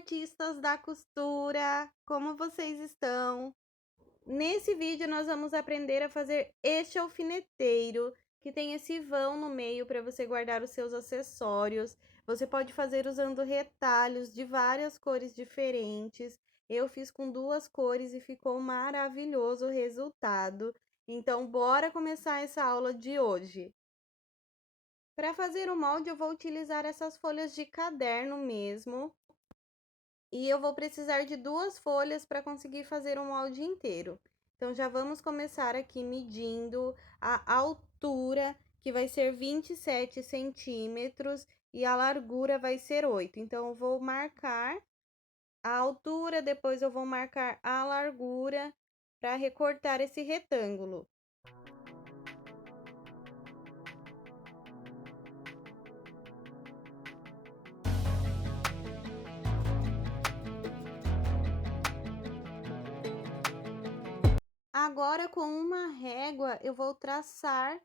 artistas da costura! Como vocês estão? Nesse vídeo nós vamos aprender a fazer este alfineteiro, que tem esse vão no meio para você guardar os seus acessórios. Você pode fazer usando retalhos de várias cores diferentes. Eu fiz com 2 cores e ficou maravilhoso o resultado. Então, bora começar essa aula de hoje. Para fazer o molde, eu vou utilizar essas folhas de caderno mesmo. E eu vou precisar de 2 folhas para conseguir fazer o molde inteiro. Então, já vamos começar aqui medindo a altura, que vai ser 27 centímetros, e a largura vai ser 8. Então, eu vou marcar a altura, depois eu vou marcar a largura para recortar esse retângulo. Agora, com uma régua, eu vou traçar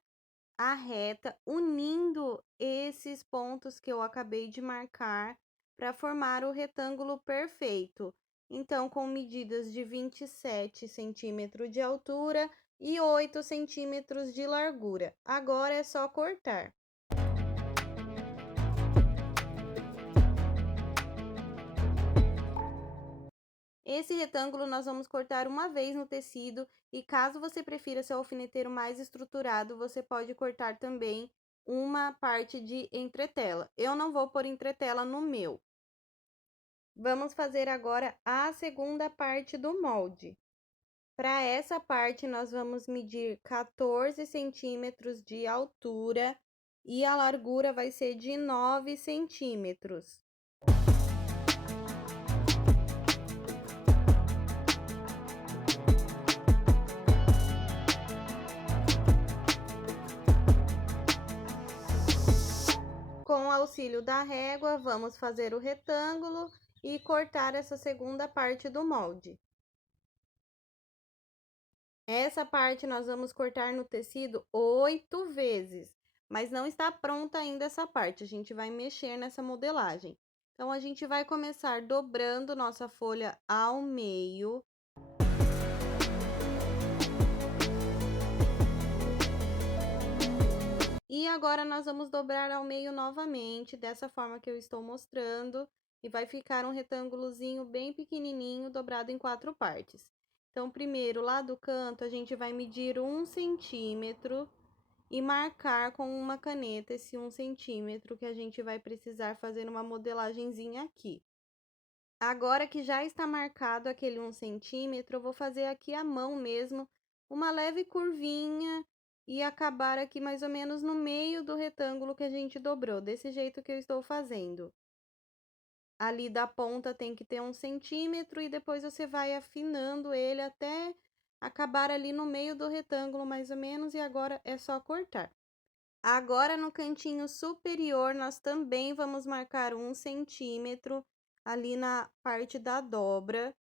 a reta, unindo esses pontos que eu acabei de marcar para formar o retângulo perfeito. Então, com medidas de 27 centímetros de altura e 8 centímetros de largura. Agora é só cortar. Esse retângulo nós vamos cortar uma vez no tecido e caso você prefira seu alfineteiro mais estruturado, você pode cortar também uma parte de entretela. Eu não vou pôr entretela no meu. Vamos fazer agora a segunda parte do molde. Para essa parte, nós vamos medir 14 centímetros de altura e a largura vai ser de 9 centímetros. Com o auxílio da régua, vamos fazer o retângulo e cortar essa segunda parte do molde. Essa parte nós vamos cortar no tecido 8 vezes, mas não está pronta ainda essa parte, a gente vai mexer nessa modelagem. Então, a gente vai começar dobrando nossa folha ao meio. E agora, nós vamos dobrar ao meio novamente, dessa forma que eu estou mostrando, e vai ficar um retângulozinho bem pequenininho, dobrado em 4 partes. Então, primeiro, lá do canto, a gente vai medir 1 centímetro e marcar com uma caneta esse 1 centímetro que a gente vai precisar fazer uma modelagenzinha aqui. Agora que já está marcado aquele 1 centímetro, eu vou fazer aqui à mão mesmo uma leve curvinha e acabar aqui mais ou menos no meio do retângulo que a gente dobrou, desse jeito que eu estou fazendo. Ali da ponta tem que ter 1 centímetro e depois você vai afinando ele até acabar ali no meio do retângulo mais ou menos e agora é só cortar. Agora, no cantinho superior, nós também vamos marcar 1 centímetro ali na parte da dobra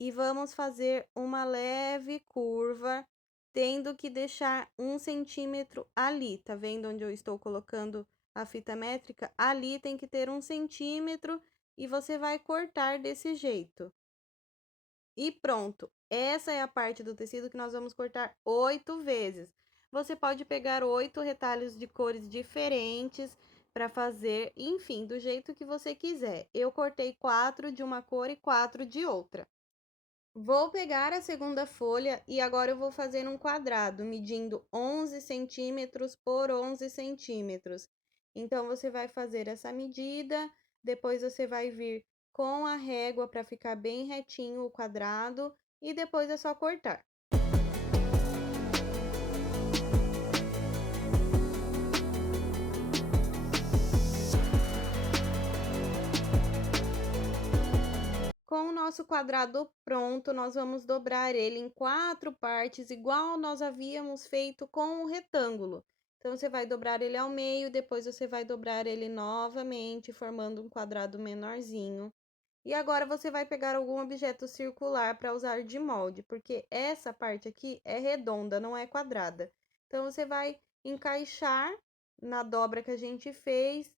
e vamos fazer uma leve curva, tendo que deixar 1 centímetro ali, tá vendo onde eu estou colocando a fita métrica? Ali tem que ter 1 centímetro e você vai cortar desse jeito. E pronto, essa é a parte do tecido que nós vamos cortar 8 vezes. Você pode pegar 8 retalhos de cores diferentes para fazer, enfim, do jeito que você quiser. Eu cortei 4 de uma cor e 4 de outra. Vou pegar a segunda folha e agora eu vou fazer um quadrado, medindo 11 centímetros por 11 centímetros. Então, você vai fazer essa medida, depois você vai vir com a régua para ficar bem retinho o quadrado e depois é só cortar. Com o nosso quadrado pronto, nós vamos dobrar ele em 4 partes, igual nós havíamos feito com o retângulo. Então, você vai dobrar ele ao meio, depois você vai dobrar ele novamente, formando um quadrado menorzinho. E agora, você vai pegar algum objeto circular para usar de molde, porque essa parte aqui é redonda, não é quadrada. Então, você vai encaixar na dobra que a gente fez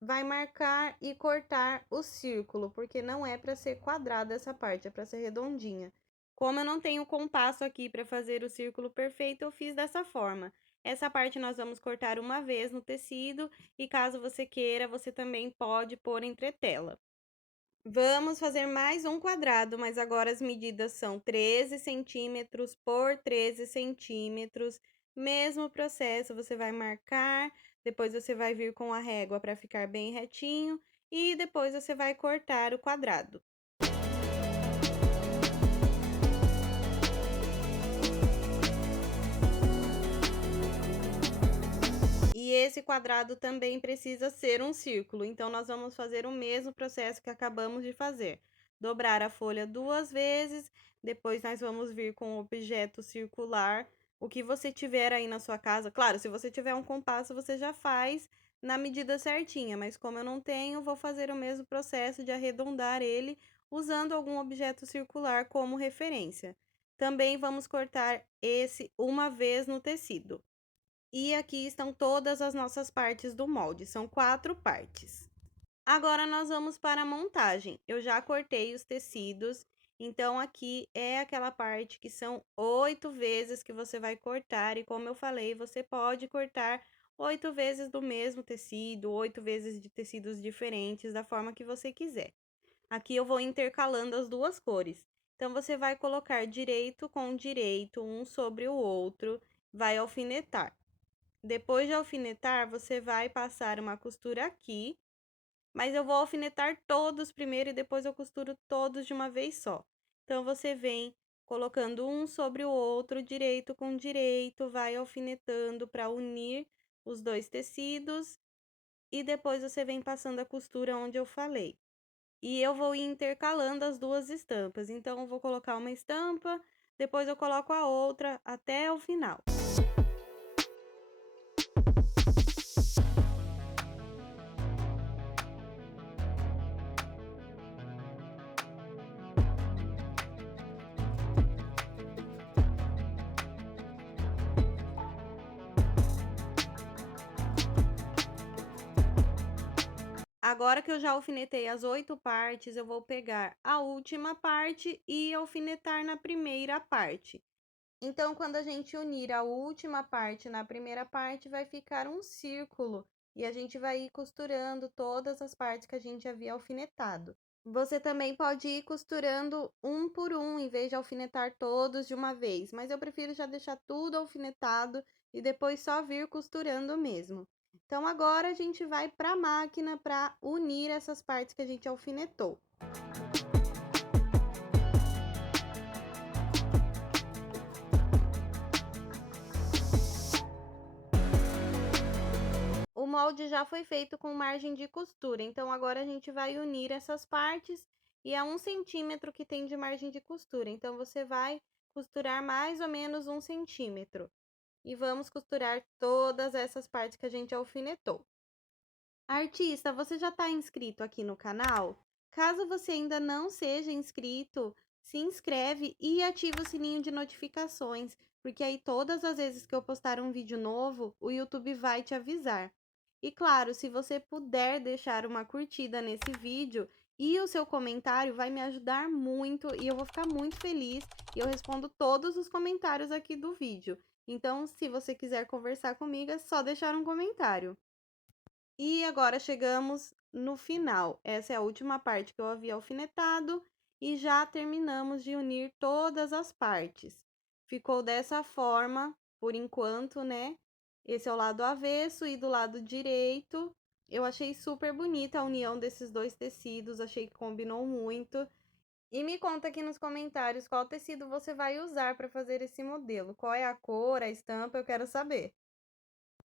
vai marcar e cortar o círculo, porque não é para ser quadrada essa parte, é para ser redondinha. Como eu não tenho compasso aqui para fazer o círculo perfeito, eu fiz dessa forma. Essa parte nós vamos cortar uma vez no tecido e caso você queira, você também pode pôr entretela. Vamos fazer mais um quadrado, mas agora as medidas são 13 centímetros por 13 centímetros. Mesmo processo, você vai marcar, depois você vai vir com a régua para ficar bem retinho e depois você vai cortar o quadrado. E esse quadrado também precisa ser um círculo, então nós vamos fazer o mesmo processo que acabamos de fazer. Dobrar a folha 2 vezes, depois nós vamos vir com o objeto circular, o que você tiver aí na sua casa. Claro, se você tiver um compasso, você já faz na medida certinha, mas como eu não tenho, vou fazer o mesmo processo de arredondar ele usando algum objeto circular como referência. Também vamos cortar esse uma vez no tecido. E aqui estão todas as nossas partes do molde, são 4 partes. Agora nós vamos para a montagem. Eu já cortei os tecidos, então aqui é aquela parte que são 8 vezes que você vai cortar, e como eu falei, você pode cortar 8 vezes do mesmo tecido, 8 vezes de tecidos diferentes, da forma que você quiser. Aqui eu vou intercalando as duas cores. Então, você vai colocar direito com direito, um sobre o outro, vai alfinetar. Depois de alfinetar, você vai passar uma costura aqui, mas eu vou alfinetar todos primeiro e depois eu costuro todos de uma vez só. Então, você vem colocando um sobre o outro, direito com direito, vai alfinetando para unir os dois tecidos e depois você vem passando a costura onde eu falei. E eu vou ir intercalando as duas estampas, então eu vou colocar uma estampa, depois eu coloco a outra até o final. Agora que eu já alfinetei as 8 partes, eu vou pegar a última parte e alfinetar na primeira parte. Então, quando a gente unir a última parte na primeira parte, vai ficar um círculo e a gente vai ir costurando todas as partes que a gente havia alfinetado. Você também pode ir costurando um por um, em vez de alfinetar todos de uma vez, mas eu prefiro já deixar tudo alfinetado e depois só vir costurando mesmo. Então, agora a gente vai para a máquina para unir essas partes que a gente alfinetou. O molde já foi feito com margem de costura, então agora a gente vai unir essas partes e é 1 centímetro que tem de margem de costura, então você vai costurar mais ou menos 1 centímetro. E vamos costurar todas essas partes que a gente alfinetou. Artista, você já está inscrito aqui no canal? Caso você ainda não seja inscrito, se inscreve e ativa o sininho de notificações, porque aí todas as vezes que eu postar um vídeo novo, o YouTube vai te avisar. E claro, se você puder deixar uma curtida nesse vídeo e o seu comentário vai me ajudar muito e eu vou ficar muito feliz e eu respondo todos os comentários aqui do vídeo. Então, se você quiser conversar comigo, é só deixar um comentário. E agora chegamos no final. Essa é a última parte que eu havia alfinetado e já terminamos de unir todas as partes. Ficou dessa forma, por enquanto, né? Esse é o lado avesso e do lado direito. Eu achei super bonita a união desses dois tecidos, achei que combinou muito. E me conta aqui nos comentários qual tecido você vai usar para fazer esse modelo. Qual é a cor, a estampa, eu quero saber.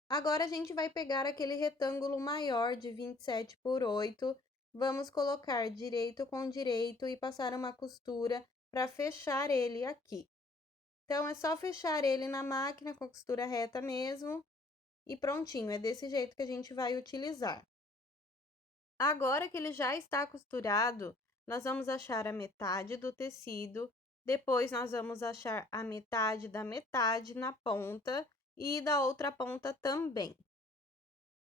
Agora a gente vai pegar aquele retângulo maior de 27 por 8, vamos colocar direito com direito e passar uma costura para fechar ele aqui. Então, é só fechar ele na máquina com a costura reta mesmo e prontinho, é desse jeito que a gente vai utilizar. Agora que ele já está costurado, nós vamos achar a metade do tecido, depois nós vamos achar a metade da metade na ponta e da outra ponta também.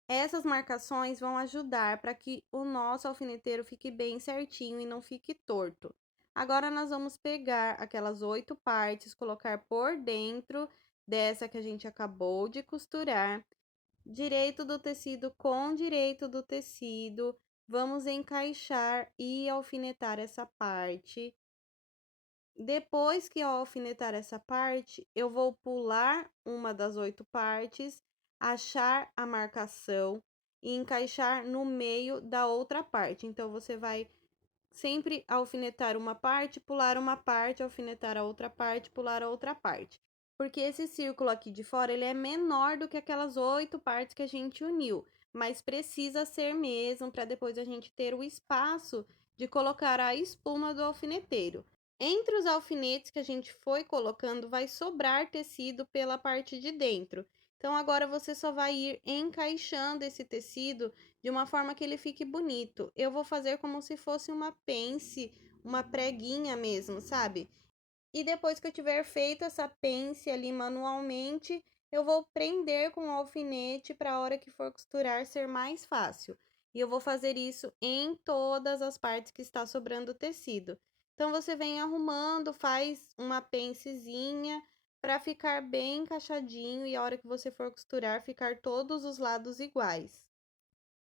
Essas marcações vão ajudar para que o nosso alfineteiro fique bem certinho e não fique torto. Agora, nós vamos pegar aquelas 8 partes, colocar por dentro dessa que a gente acabou de costurar, direito do tecido com direito do tecido, vamos encaixar e alfinetar essa parte. Depois que eu alfinetar essa parte, eu vou pular uma das 8 partes, achar a marcação e encaixar no meio da outra parte. Então, você vai sempre alfinetar uma parte, pular uma parte, alfinetar a outra parte, pular a outra parte. Porque esse círculo aqui de fora, ele é menor do que aquelas 8 partes que a gente uniu, mas precisa ser mesmo para depois a gente ter o espaço de colocar a espuma do alfineteiro. Entre os alfinetes que a gente foi colocando, vai sobrar tecido pela parte de dentro. Então, agora você só vai ir encaixando esse tecido de uma forma que ele fique bonito. Eu vou fazer como se fosse uma pence, uma preguinha mesmo, sabe? E depois que eu tiver feito essa pence ali manualmente, eu vou prender com o alfinete para a hora que for costurar ser mais fácil. E eu vou fazer isso em todas as partes que está sobrando tecido. Então, você vem arrumando, faz uma pencezinha para ficar bem encaixadinho e a hora que você for costurar, ficar todos os lados iguais.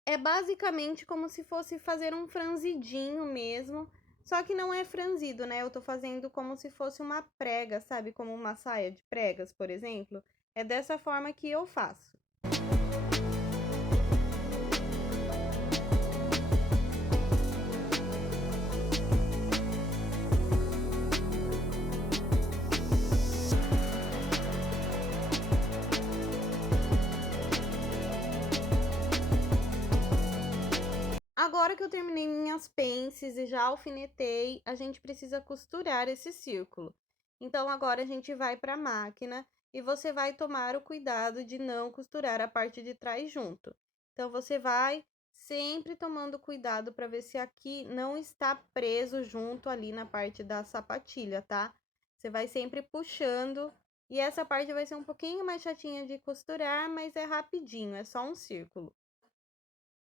É basicamente como se fosse fazer um franzidinho mesmo, só que não é franzido, né? Eu tô fazendo como se fosse uma prega, sabe? Como uma saia de pregas, por exemplo. É dessa forma que eu faço. Agora que eu terminei minhas pences e já alfinetei, a gente precisa costurar esse círculo. Então, agora a gente vai para a máquina e você vai tomar o cuidado de não costurar a parte de trás junto. Então, você vai sempre tomando cuidado para ver se aqui não está preso junto ali na parte da sapatilha, tá? Você vai sempre puxando e essa parte vai ser um pouquinho mais chatinha de costurar, mas é rapidinho, é só um círculo.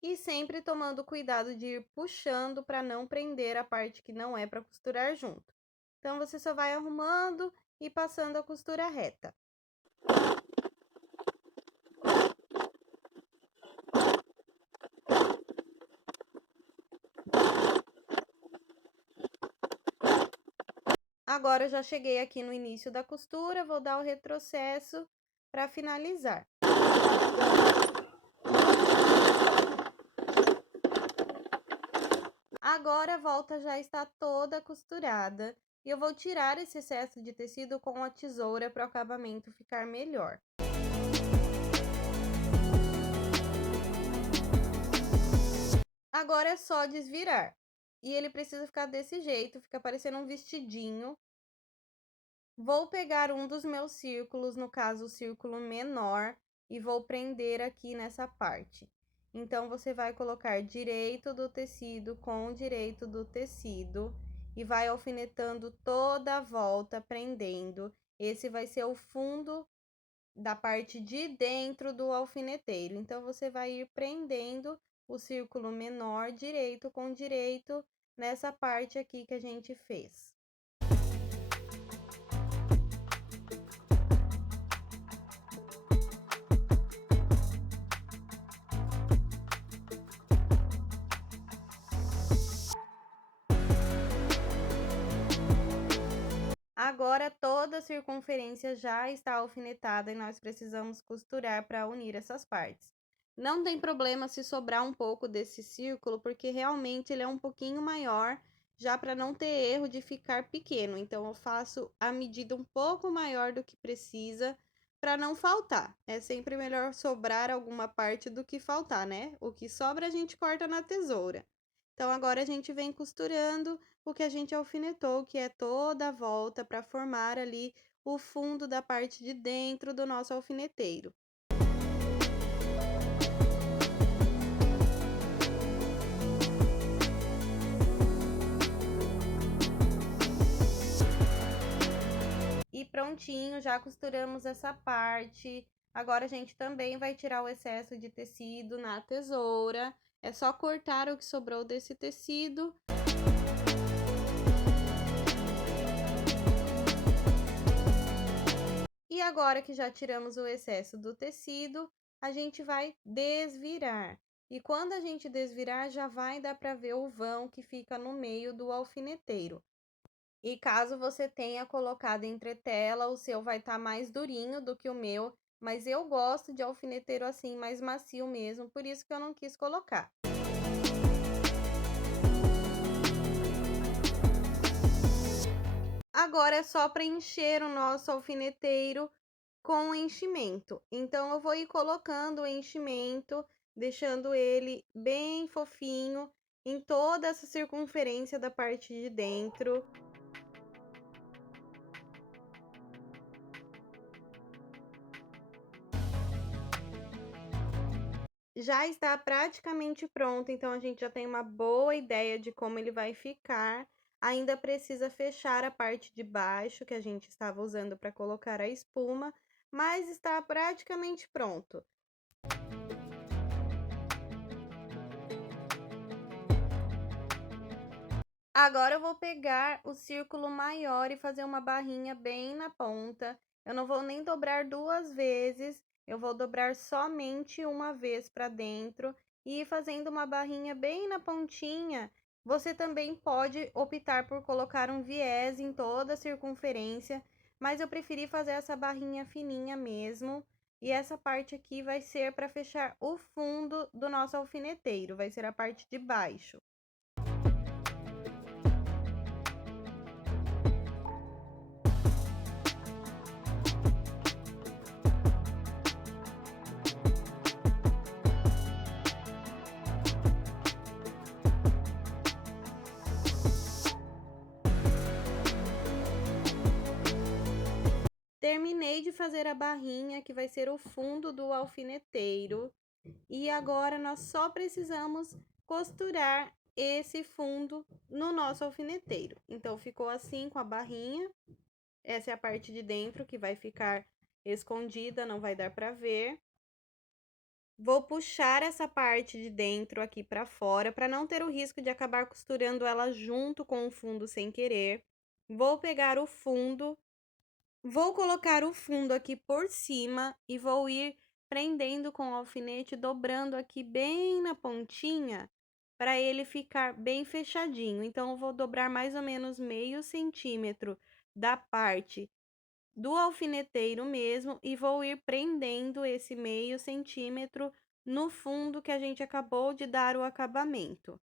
E sempre tomando cuidado de ir puxando para não prender a parte que não é para costurar junto. Então, você só vai arrumando e passando a costura reta. Agora, eu já cheguei aqui no início da costura, vou dar o retrocesso para finalizar. Agora, a volta já está toda costurada e eu vou tirar esse excesso de tecido com a tesoura para o acabamento ficar melhor. Agora é só desvirar. E ele precisa ficar desse jeito, fica parecendo um vestidinho. Vou pegar um dos meus círculos, no caso o círculo menor, e vou prender aqui nessa parte. Então, você vai colocar direito do tecido com direito do tecido e vai alfinetando toda a volta, prendendo. Esse vai ser o fundo da parte de dentro do alfineteiro. Então, você vai ir prendendo o círculo menor direito com direito nessa parte aqui que a gente fez. Agora, toda a circunferência já está alfinetada e nós precisamos costurar para unir essas partes. Não tem problema se sobrar um pouco desse círculo, porque realmente ele é um pouquinho maior, já para não ter erro de ficar pequeno. Então, eu faço a medida um pouco maior do que precisa, para não faltar. É sempre melhor sobrar alguma parte do que faltar, né? O que sobra a gente corta na tesoura. Então, agora a gente vem costurando o que a gente alfinetou, que é toda a volta para formar ali o fundo da parte de dentro do nosso alfineteiro. E prontinho, já costuramos essa parte. Agora, a gente também vai tirar o excesso de tecido na tesoura. É só cortar o que sobrou desse tecido. E agora que já tiramos o excesso do tecido, a gente vai desvirar. E quando a gente desvirar, já vai dar para ver o vão que fica no meio do alfineteiro. E caso você tenha colocado entretela, o seu vai estar mais durinho do que o meu, mas eu gosto de alfineteiro assim, mais macio mesmo, por isso que eu não quis colocar. Agora é só preencher o nosso alfineteiro com o enchimento. Então, eu vou ir colocando o enchimento, deixando ele bem fofinho em toda essa circunferência da parte de dentro. Já está praticamente pronto, então a gente já tem uma boa ideia de como ele vai ficar. Ainda precisa fechar a parte de baixo que a gente estava usando para colocar a espuma, mas está praticamente pronto. Agora eu vou pegar o círculo maior e fazer uma barrinha bem na ponta. Eu não vou nem dobrar 2 vezes, eu vou dobrar somente uma vez para dentro e ir fazendo uma barrinha bem na pontinha. Você também pode optar por colocar um viés em toda a circunferência, mas eu preferi fazer essa barrinha fininha mesmo. E essa parte aqui vai ser para fechar o fundo do nosso alfineteiro, vai ser a parte de baixo. Terminei de fazer a barrinha, que vai ser o fundo do alfineteiro. E agora, nós só precisamos costurar esse fundo no nosso alfineteiro. Então, ficou assim com a barrinha. Essa é a parte de dentro que vai ficar escondida, não vai dar para ver. Vou puxar essa parte de dentro aqui para fora, para não ter o risco de acabar costurando ela junto com o fundo sem querer. Vou pegar o fundo. Vou colocar o fundo aqui por cima e vou ir prendendo com o alfinete, dobrando aqui bem na pontinha, para ele ficar bem fechadinho. Então, eu vou dobrar mais ou menos meio centímetro da parte do alfineteiro mesmo e vou ir prendendo esse meio centímetro no fundo que a gente acabou de dar o acabamento.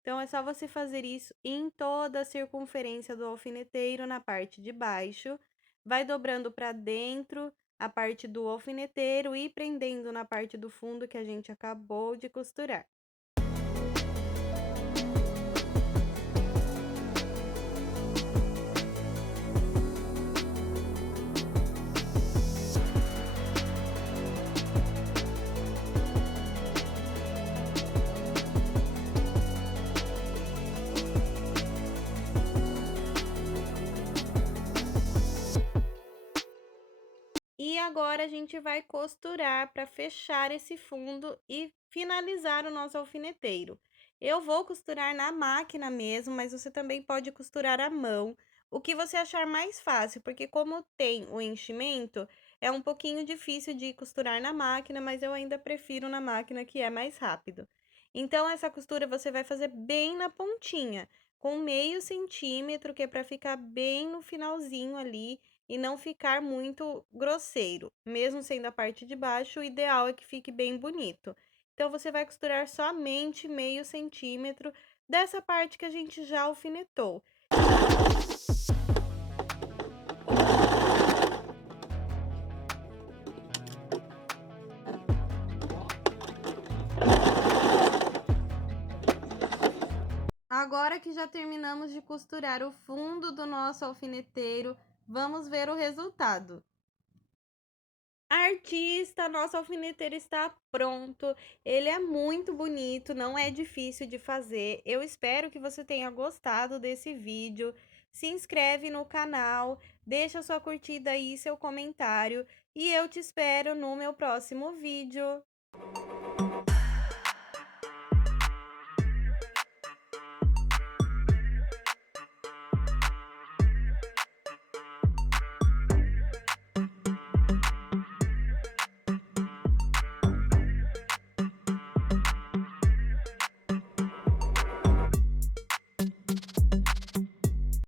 Então, é só você fazer isso em toda a circunferência do alfineteiro na parte de baixo. Vai dobrando para dentro a parte do alfineteiro e prendendo na parte do fundo que a gente acabou de costurar. E agora a gente vai costurar para fechar esse fundo e finalizar o nosso alfineteiro. Eu vou costurar na máquina mesmo, mas você também pode costurar à mão, o que você achar mais fácil, porque como tem o enchimento, é um pouquinho difícil de costurar na máquina, mas eu ainda prefiro na máquina que é mais rápido. Então, essa costura você vai fazer bem na pontinha, com meio centímetro, que é para ficar bem no finalzinho ali e não ficar muito grosseiro. Mesmo sendo a parte de baixo, o ideal é que fique bem bonito. Então, você vai costurar somente meio centímetro dessa parte que a gente já alfinetou. Agora que já terminamos de costurar o fundo do nosso alfineteiro, vamos ver o resultado. Artista, nosso alfineteiro está pronto. Ele é muito bonito, não é difícil de fazer. Eu espero que você tenha gostado desse vídeo. Se inscreve no canal, deixa sua curtida aí, seu comentário. e eu te espero no meu próximo vídeo.